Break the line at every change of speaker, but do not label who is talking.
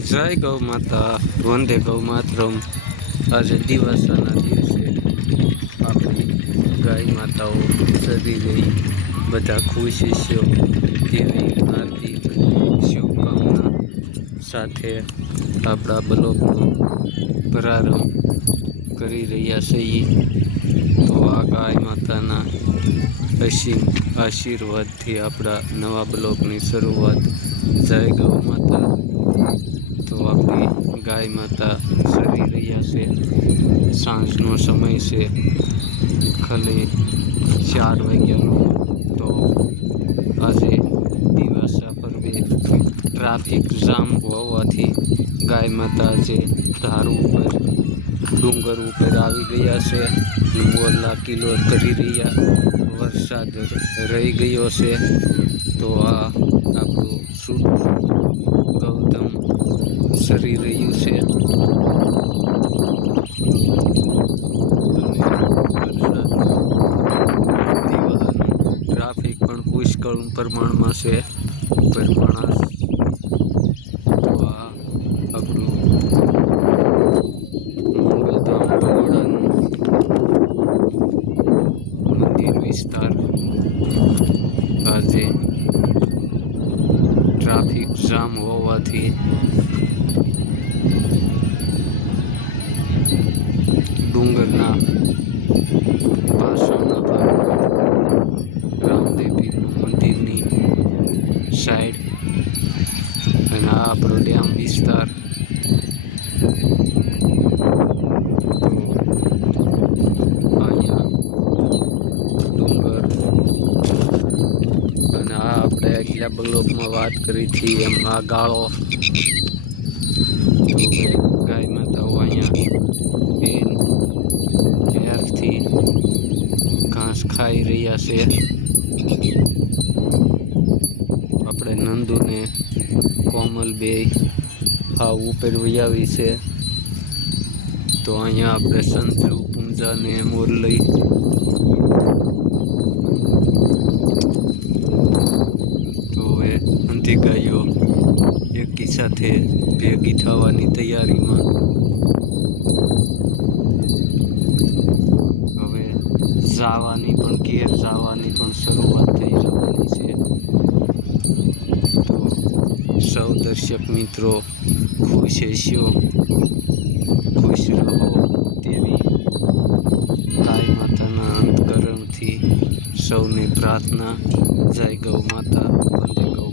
જય ગૌ માતા, વંદે ગૌ માતરમ. આજે દિવાસાના દિવસે આપણી ગાય માતાઓ સદી ગઈ. બધા ખુશ શિષ્યો તેવી હાર્દિક શુભકામના સાથે આપણા બ્લોગનો પ્રારંભ કરી રહ્યા છીએ. તો આ ગાય માતાના અસીમ આશીર્વાદથી આપણા નવા બ્લોગની શરૂઆત. જય ગૌ માતા. ગાય માતા સરી રહ્યા છે. સાંજનો સમય છે. ખાલી ચાર વાગ્યાનો. તો આજે દિવાસા પર્વે ટ્રાફિક જામ હોવાથી ગાય માતા જે ધાર ઉપર, ડુંગર ઉપર આવી ગયા છે. મોરલા કિલો કરી રહ્યા. વરસાદ રહી ગયો છે. તો આ આપણું સરી રહ્યું છે. ટ્રાફિક પણ પુષ્કળ પ્રમાણમાં છે. પ્રમાણ તો આ આપણું મંદિર વિસ્તાર. આજે ટ્રાફિક જામ હોવાથી ડુંગરના પાછળના ભાગમાં રામદેવીનું મંદિરની સાઈડ અને આ આપણો ડેમ વિસ્તાર. આગલા બ્લોકમાં વાત કરી હતી એમ આ ગાળો તો હવે ગાય માતાઓ અહીંયા બેન ત્યારથી ખાઈ રહ્યા છે. આપણે નંદુને કોમલ બે આ ઉપર વૈયાવી છે. તો અહીંયા આપણે સંતરુ પૂંજાને મુરલી તો હવે અંધી ગાયો એકી સાથે ભેગી થવાની તૈયારીમાં હવે જાવાની પણ ઘેર જવાની પણ શરૂઆત થઈ જવાની છે. તો સૌ દર્શક મિત્રો, ખુશ હશો? ખુશ રહો તેવી ગાય માતાના અંતકરણથી સૌને પ્રાર્થના. જય ગૌ માતા, વંદે ગૌ.